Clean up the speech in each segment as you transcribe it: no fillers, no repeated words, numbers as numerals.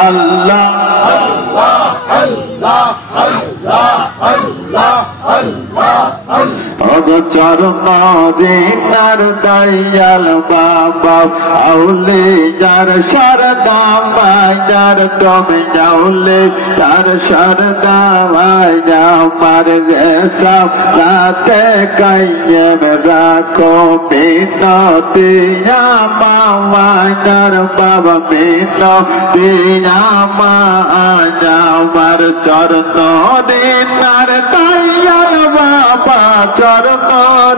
আল্লাহ আল্লাহ আল্লাহ আল্লাহ আল্লাহ আল্লাহ চরণ রিনার দয়াল বাবা আউলে যার শারদা মায়ার তুমি যাওলে তার শারদা মায়া মার রেসা রাতে কাইয়েম রাখো মিনতি মায়ার বাবা মিনতি মায়ার চরণ রিনার দয়াল বাবা চরণ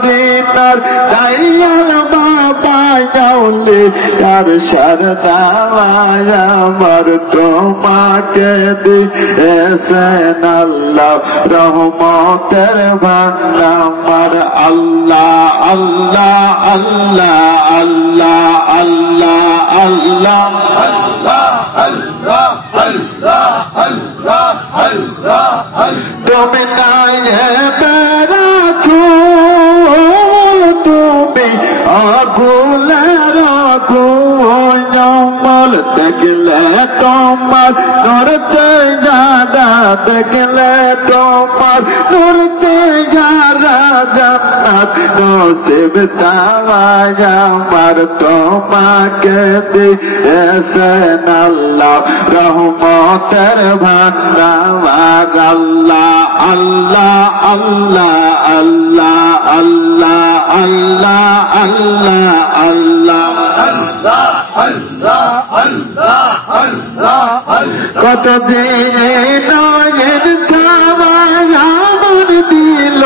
রিনার দয়াল বাবা যাওলে তার শারদা মায়া মর তোমাকে দিয়েছেন আল্লাহ রহমতের ভান্ডার আল্লাহ আল্লাহ আল্লাহ আল্লাহ আল্লাহ আল্লাহ আল্লাহ আল্লাহ আল্লাহ আল্লাহ আল্লাহ তুমি নাই বেড়াছো তুমি আগুলের আগুল দেখলে তোমার নড়তে যারা দেখলে তোমার নড়তে যারা জান্নাত নসিব তাওয়ায় আমার তোমাকে দিয়েছেন আল্লাহ রহমতের ভান্ডার আল্লাহ আল্লাহ আল্লাহ আল্লাহ আল্লাহ আল্লাহ আল্লাহ আল্লাহ আল্লাহ আল্লাহ আল্লাহ আল্লাহ কত দিন নয়ের ছাওয়ায় আমার দিল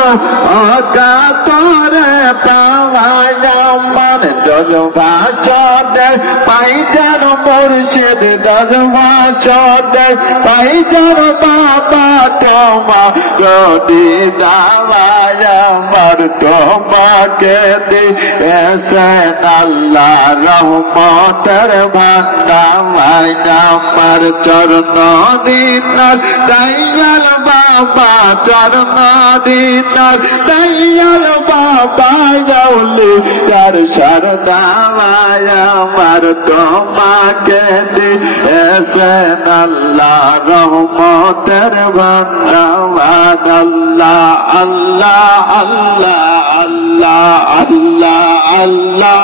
অকাতরে পাওয়ায় আমার জজবা চড়ে পাইজার মুর্শিদ জজবা চড়ে পাইজার বাবা তোমা গদি দাওয়ায় আমার তোমাকে দিয়েছেন আল্লাহ রহমতের ভান্ডার আমার চরণ দিনার দয়াল বাবা চরণ দিনার দয়াল বাবা যাওলে তার শারদা মায়া আমার তোমাকে দিয়েছেন আল্লাহ রহমতের ভান্ডার আল্লাহ আল্লাহ আল্লাহ আল্লাহ আল্লাহ আল্লাহ আল্লাহ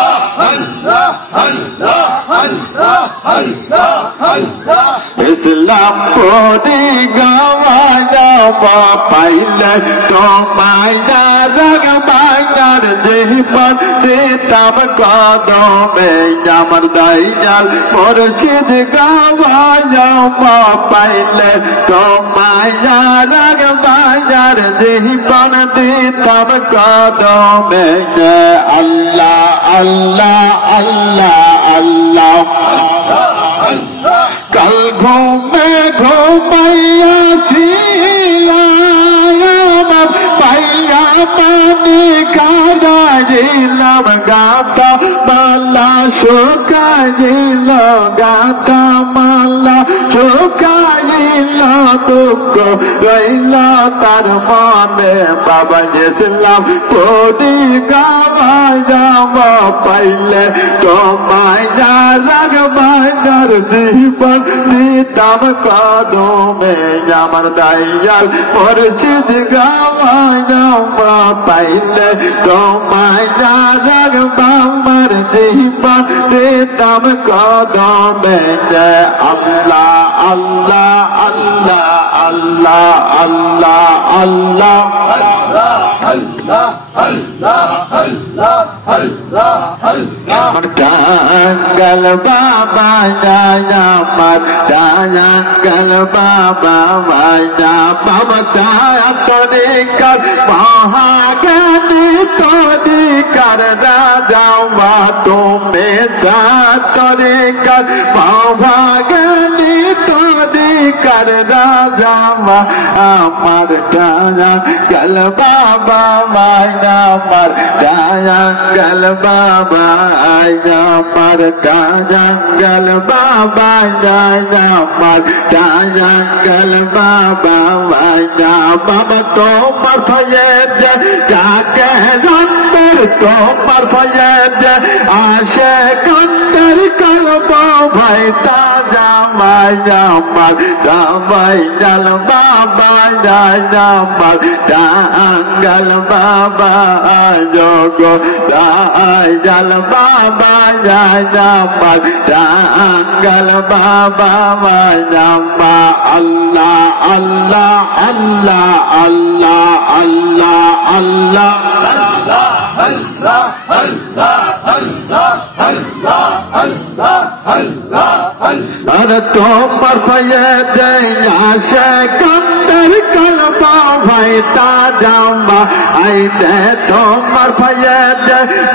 আল্লাহ আল্লাহ আল্লাহ আল্লাহ আল্লাহ ইসলাম পড়ে গাওয়া পাইলে তোমায় রাগ মায়ার জীবন দিতাম কদমে আমার দয়াল মুর্শিদ গাওয়া পাইলে তোমায় রাগ মায়ার জীবন দিতাম কদমে আল্লাহ আল্লাহ আল্লাহ আল্লাহ কাল ঘুমে ঘুমাইয়া ছিলাম পাইয়া পানি কারাইলাম গাতা মালা শুকাইল গাতা মালা শুকাইল দুঃখ রইল তার মনে বাবা গেছিলাম পরি গাওয়া যাওয়া পাইলে তোমায় রাগ মায়ার জীবন দিতাম কদমে আমার দয়াল মুর্শিদ গাওয়া যাওয়া পাইলে তোমায় রাগ মায়ার জীবন দিতাম কদমে আল্লাহ আল্লাহ আল্লাহ আল্লাহ আল্লাহ আল্লাহ আল্লাহ আল্লাহ আল্লাহ আল্লাহ আল্লাহ আল্লাহ টাঙ্গাল বাবা জানা মার টাঙ্গাল বাবা মায়া বাবা চায়া তরিকার মহাজ্ঞানী তরিকার রাজা মা তুমি সাত তরিকার মহাজ্ঞানী তরিকার রাজা মা আমার টাঙ্গাল বাবা মায়া আমার টাঙ্গাল বাবা আমার টাঙ্গাল বাবা আমার টাঙ্গাল বাবা বাবা তোমার ফয়েজ কাকে রন্দর তোমার ফয়েজ আসে কন্দর কলব ভাই তাজা Mai Nyamal Damai Jal Baba Nyamal Dangal Baba Jogo Dai Jal Baba Nyamal Dangal Baba Nyamal Allah Allah Allah Allah Allah Allah Allah Allah Allah Allah Allah अरे तोमर भये दया से कंदर कलबा भाई ताजामा आई दे तोमर भये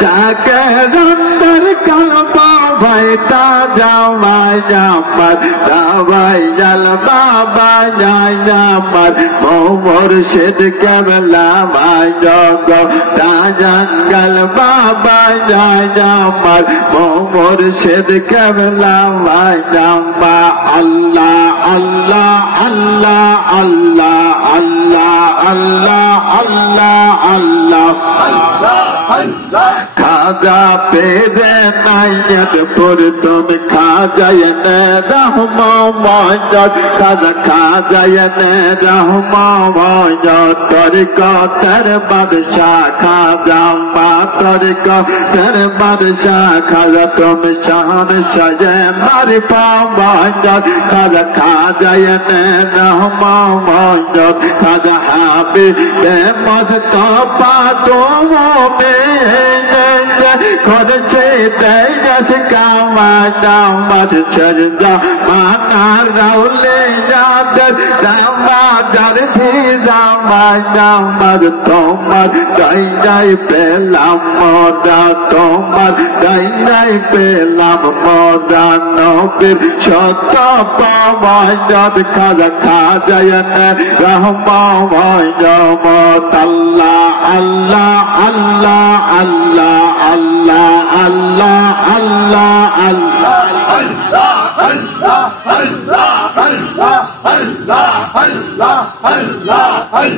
जाके कंदर कलबा भाई ताजामा जामर दवाई जल बाबा जामर मुर्शिद केवला भाई जोगो जंगल बाबा जामर मुर्शिद केवला भाई Jamba Allah Allah Allah Allah Allah Allah Allah Allah Allah Allah Khaja pere nayat pur tum khaja ne rahma majad khaja ne rahma majad tarika tar badshah khaja ma tarika tar badshah khaja tum shahan shaje mari Majad Khaja Khaja Yane Rahma Majad Khaja Habib Mustafa Tumo Khodche Tejas Kama Damat Charja Mana Raule Yadar Dama Jarthi Dama Damad Tomar Dai Dai Pelam Moda Tomar Dai Dai Pelam Moda Nobir Shota Majad Khaja Khaja Yane Rahma Majad Allah Allah Allah Allah Allah Allah Allah Allah Allah Allah Allah Allah Allah Allah Allah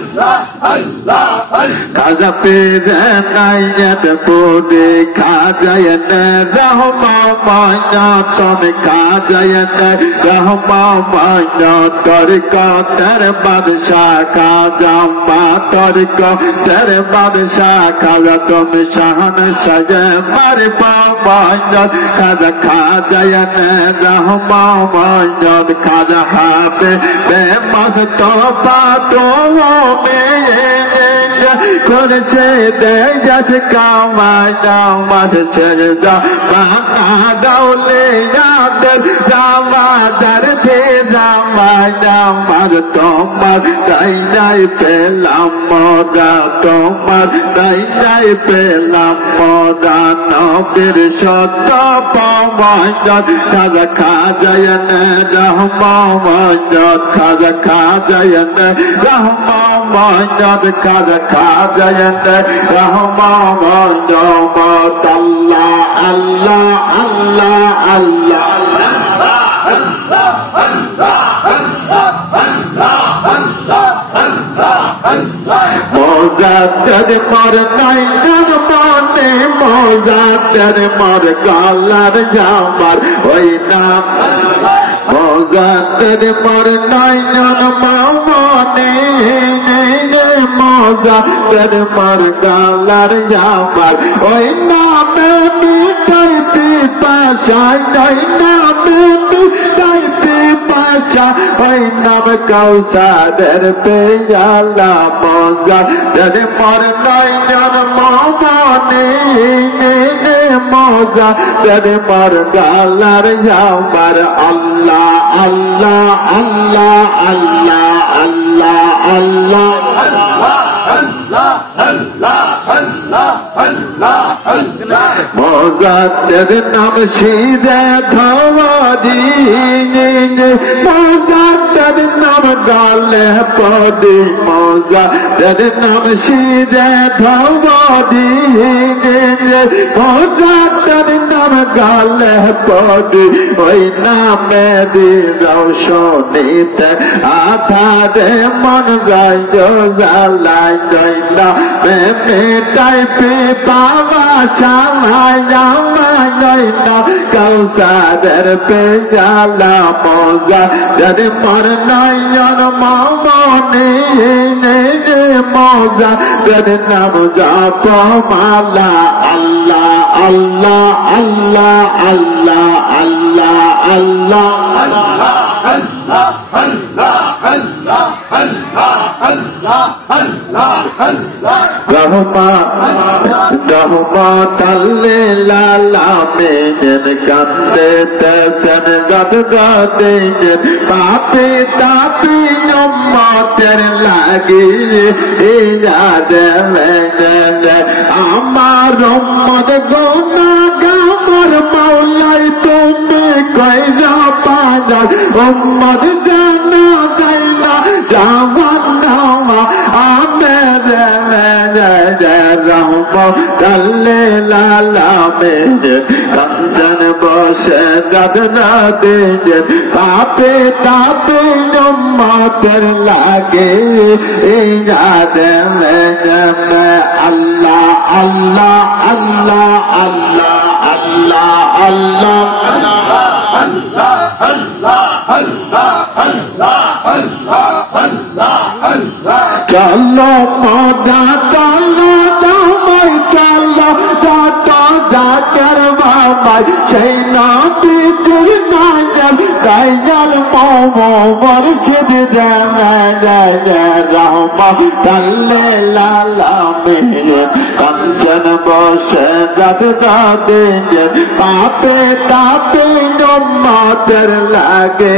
Allah Allah Khaja pere nayat puri Khaja Yane Rahma Majad Tome Khaja Yane Rahma Majad Tarika tere badshah Khaja ma tarika tere badshah Khaja tome shahan shaje mari Majad Khaja Khaja Yane Rahma Majad Khaja Habib Mustafa Tumo Khodche Tejas Kama Damat Charja Mana Raule Yadar Dama Jarthi Dama Damad Tomar Dai Dai Pelam Moda Tomar Dai Dai Pelam Moda Nobir Shota Majad Khaja Khaja Yane Rahma Majad Khaja Khaja Yane Rahma Majad Khaja Khaja Yane Rahma Majad Allah Allah Allah Allah Mozaddad mar nayyan mane Mozaddad mar galar jamar Oy naam Mozaddad mar nayyan mane Mozaddad mar galar jamar Oy naam mitai pipasha Oy naam mitai pipasha Oy naam Kausar pe yala Mozaddad mar nayyan mane Mozaddad mar galar jamar Allah Allah Allah Allah Allah Allah Allah Allah Allah Allah Allah Allah Mozaddad nam shide dhawadi Mozaddad nam gale padi Mozaddad nam shide dhawadi মোজাদার নাম গালে পড়ি ওই নামে রৌশনীতে আধারে মন গায় জ্বালাই জয়না মেটাই পাওয়া সামায় জয়না কৌসারের পেজালা মজা যদি মর নয়ন মনে মজা যদি নাম জপ মালা আল্লাহ আল্লাহ আল্লাহ আল্লাহ আল্লাহ আল্লাহ আল্লাহ আল্লাহ আল্লাহ আল্লাহ আল্লাহ আল্লাহ আল্লাহ আল্লাহ রহমতাল্লে লালা মেন কান্দে তসন গদ গদে পাপে তাপি উম্মতের লাগি ইয়াদ মেন আমার উম্মত গুনাহগার মাওলাই তুমি কইরা পাজার উম্মত জানা যায় না জাওয়ানা আমের রহমতাল্লে লালা মেন কাঞ্চন বসে গদনা দে পাপে তাপে উম্মতের লাগে ইয়াদ মেন আল্লাহ আল্লাহ আল্লাহ আল্লাহ আল্লাহ আল্লাহ আল্লাহ আল্লাহ আল্লাহ আল্লাহ আল্লাহ আল্লাহ আল্লাহ চলো মোদা চলো জামাই চলো যত জাকের বাবাই সেই নাতি তুই নাজল গাইল মুর্শিদ রহমতাল্লে লালা মেন কাঞ্চন বসে গদনা দে পাপে তাপে উম্মতের লাগে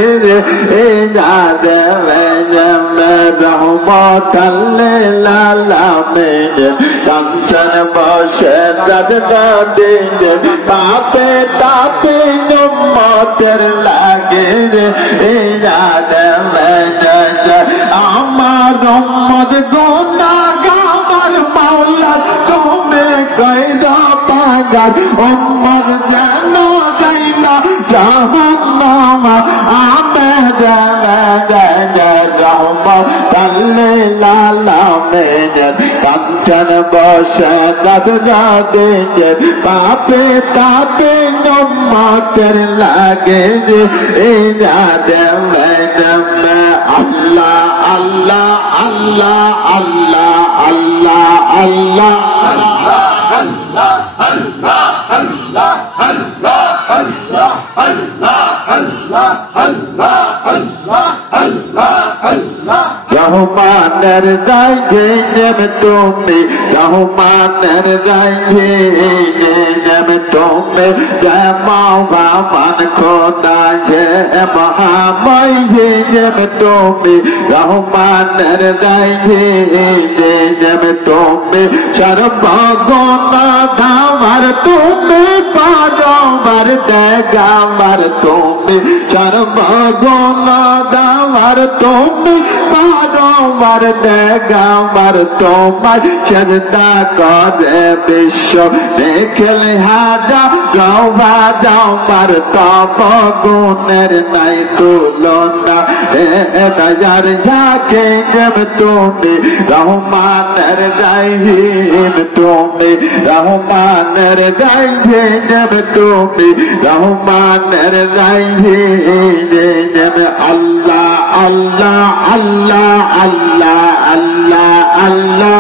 ইয়াদ রহমতাল্লে লালা মেন কাঞ্চন বসে গদনা দে পাপে তাপে উম্মতের লাগে ইয়াদ আমার উম্মত গুনাহগার মাওলা তুমি কইরা পাজার উম্মত জানো যায় না জাহান্নাম আমের রহমতাল্লে লালা মেন কাঞ্চন বসে গদনা দে পাপে তাপে উম্মতের লাগে ইয়াদ আল্লাহ আল্লাহ আল্লাহ আল্লাহ আল্লাহ আল্লাহ আল্লাহ আল্লাহ আল্লাহ আল্লাহ আল্লাহ আল্লাহ আল্লাহ আল্লাহ আল্লাহ আল্লাহ আল্লাহ আল্লাহ রহমানের রাইজে নেম তুমি রহমানের রাইজে নেম তুমি জয় মাওলামান খোদা জয় মহাময় নেম তুমি রহমানের রাইজে নেম তুমি সর্বগুণা ধামার তুমি পারবার দেগামার তুমি সর্বগুণা ধামার তুমি পারবার দেগামার তোমার সজদা করে বিশ্ব দেখলে হাজা রওয়া যাওয়ার তব গুণের নাই তুলনা দয়ার যাকে যেম তুমি রহমানের রাহিম তুমি রহমানের রাহিম তুমি রহমানের রাহিম আল্লাহ আল্লাহ আল্লাহ আল্লাহ আল্লাহ আল্লাহ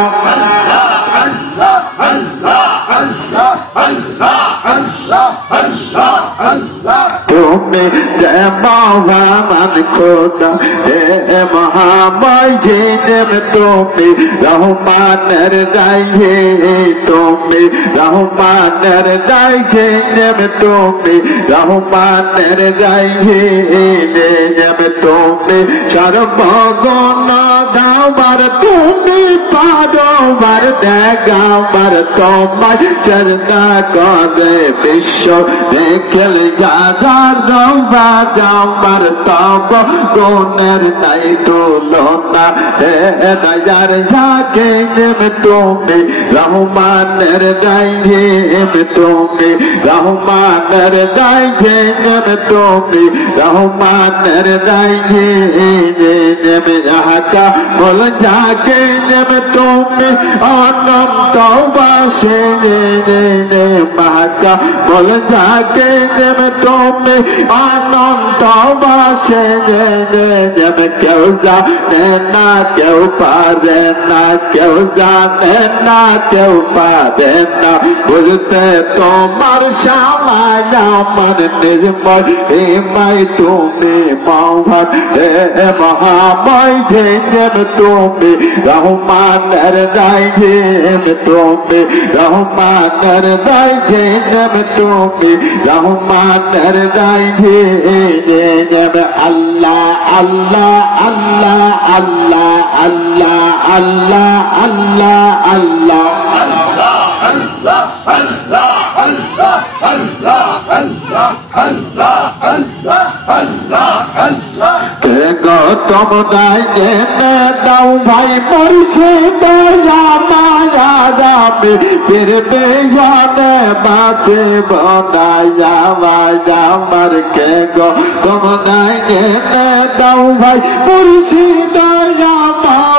আল্লাহ আল্লাহ আল্লাহ আল্লাহ আল্লাহ আল্লাহ আল্লাহ তুমি জয় মাওলামান খোদা হে মহাময় জিনেম তুমি রহমানের গায়ে তুমি রহমানের গায়ে তুমি রহমানের গায়ে তুমি সর্বগুণ দাবার তুমি পারবার দেগাবার তোমার চরণা করে বিশ্ব দেখল যাদার বাজামার তব গুণের নাই তুলনা হে দয়ার জাকিম তুমি রহমানের গাইম তুমি রহমানের গাইম তুমি রহমানের গাইম আকা বল জাকিম তুমি অনন্ত বাসে মাকা বল জাকিম তুমি অনন্ত বাসে কেউ জানে না কেউ পারে না কেউ জানে না কেউ পারে না বুঝতে তোমার সময় আমার নির্মল মাই তুমি মহান হে মহাময় জেম তুমি রহমানের রাইম তুমি রহমানের রাইম তুমি রহমানের রাইম আল্লাহ আল্লাহ আল্লাহ আল্লাহ আল্লাহ আল্লাহ আল্লাহ আল্লাহ আল্লাহ আল্লাহ আল্লাহ আল্লাহ আল্লাহ আল্লাহ আল্লাহ আল্লাহ আল্লাহ কে গো তোমরাই জেনে দাও ভাই পরিছে দয়া মায়া যাবে ফির বেজানে বাঁচে বনায়া মায়া মার কে গো তোমরাই জেনে দাও ভাই পরিছে দয়া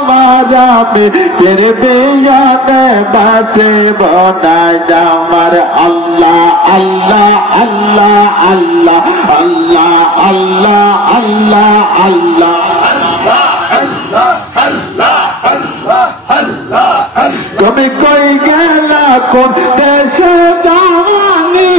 মায়া যাবে ফির বেজানে বাঁচে বনায়া মার আল্লাহ আল্লাহ আল্লাহ আল্লাহ আল্লাহ আল্লাহ আল্লাহ আল্লাহ আল্লাহ আল্লাহ আল্লাহ আল্লাহ তুমি কই গেলা কোন দেশে জানি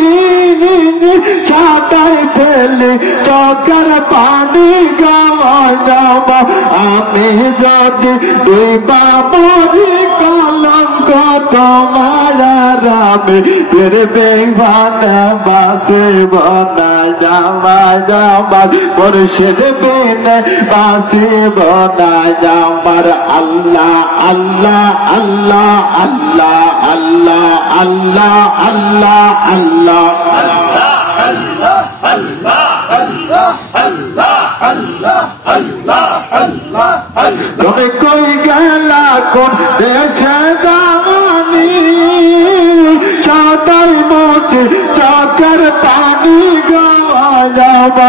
ছাতাই ফেলি চোখের পানি গাওয়া যাওয়া আমি যদি দুই বাবরি কলঙ্ক তোমার রামে ফির বেইমান বাসে বনা যাওয়া যাওয়ার মুর্শিদ বিনে বাসে বনা যাওয়ার আল্লাহ আল্লাহ আল্লাহ আল্লাহ আল্লাহ আল্লাহ আল্লাহ আল্লাহ আল্লাহ আল্লাহ আল্লাহ আল্লাহ আল্লাহ আল্লাহ আল্লাহ তুমি কই গেলা কোন দেশে জানি ছাতাই মোচে চোখের পানি গাওয়া যাওয়া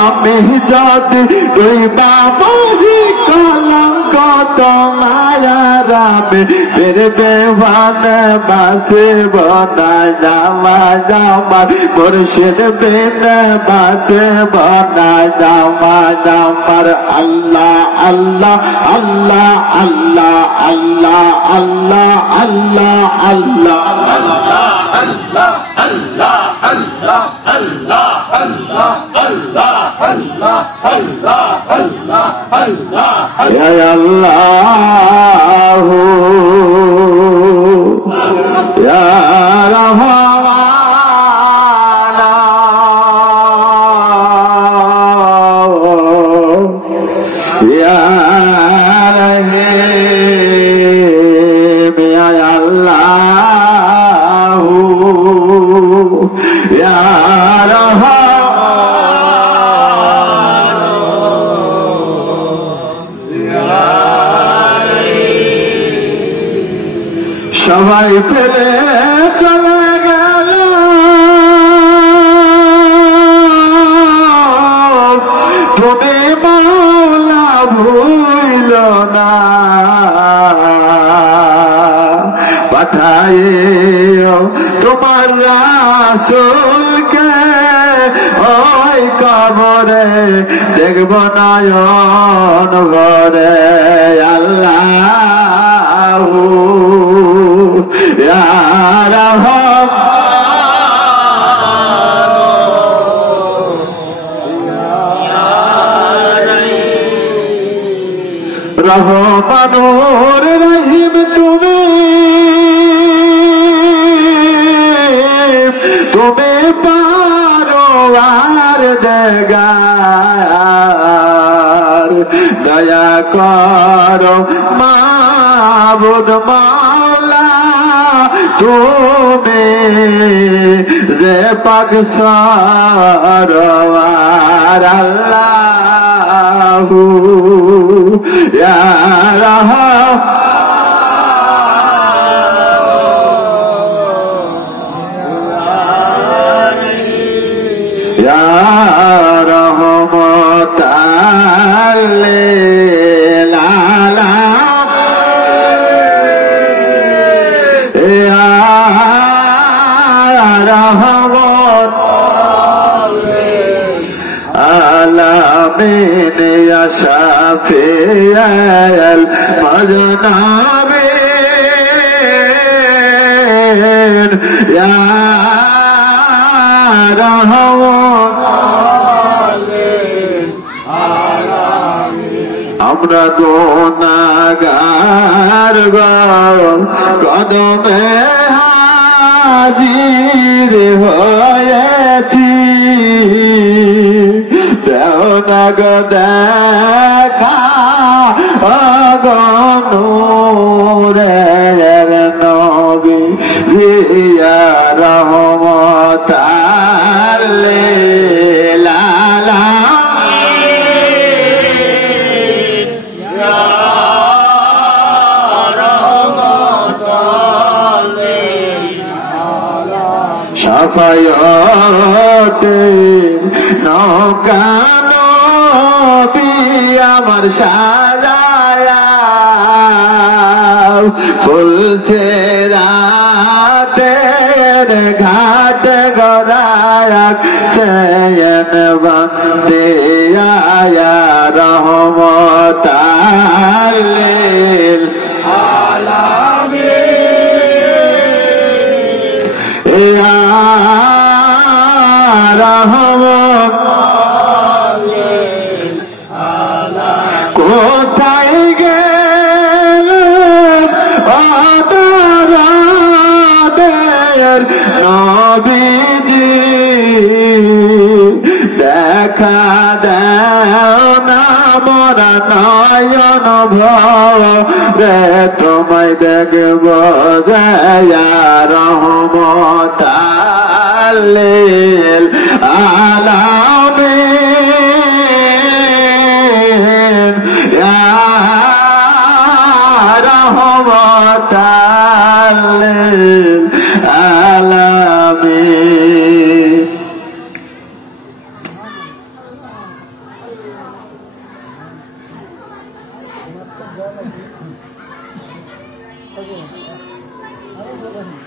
আমি যদি দুই বাবরি কলঙ্ক তোমার রামে ফির বেওয়ান বাসে বনা যাওয়া যাওয়ার মুর্শিদ বিনে বাসে বনা যাওয়া যাওয়ার আল্লাহ আল্লাহ আল্লাহ আল্লাহ আল্লাহ আল্লাহ আল্লাহ আল্লাহ আল্লাহ আল্লাহ আল্লাহ আল্লাহ আল্লাহ আল্লাহ আল্লাহ আল্লাহ আল্লাহ আল্লাহ ইয়া আল্লাহ ইয়া রহমান ইয়া রহিম ইয়া আল্লাহ ইয়া সবাই ফেলে চলে গেল তুমি মাওলা ভুইল না পাঠাইও তোমার রাসূলকে ওই কবরে দেখব নয়ন ভরে আল্লাহ ইয়া রহমান রহমানুর রহিম তুমি তুমি পারো আর দেগার দয়া করো মাবুদ মাওলা তুমি যে পাক সরওয়ার আল্লাহু ইয়া রাহমান ইয়া রহমতাল লিল আলামিন ইয়া রহমতাল লিল আলামিন ইয়া শাফিয়াল মুজনাবিন ইয়া আমরা গুনাহগার কদমে হাজির হয়েছি দেও না গো দেখা নূরের নবী ইয়া রহমতাল লিল আলামিন ইয়া রহমতাল লিল আলামিন শাফায়াতে নৌকা নবী আমার সাজায়া ফুলছে রাতের ঘাট গড়ায়াক সৈয়দ বন্দে আয়া রহমতাল লিল আলামিন ইয়া রহমতাল লিল আলামিন কোথায় গেলেন আদরাদের নবীজি দেখা দাও না মোরা নয়ন ভরে তোমায় দেখব ইয়া রহমতাল লিল আলামিন ইয়া রহমতাল লিল আলামিন Ayo.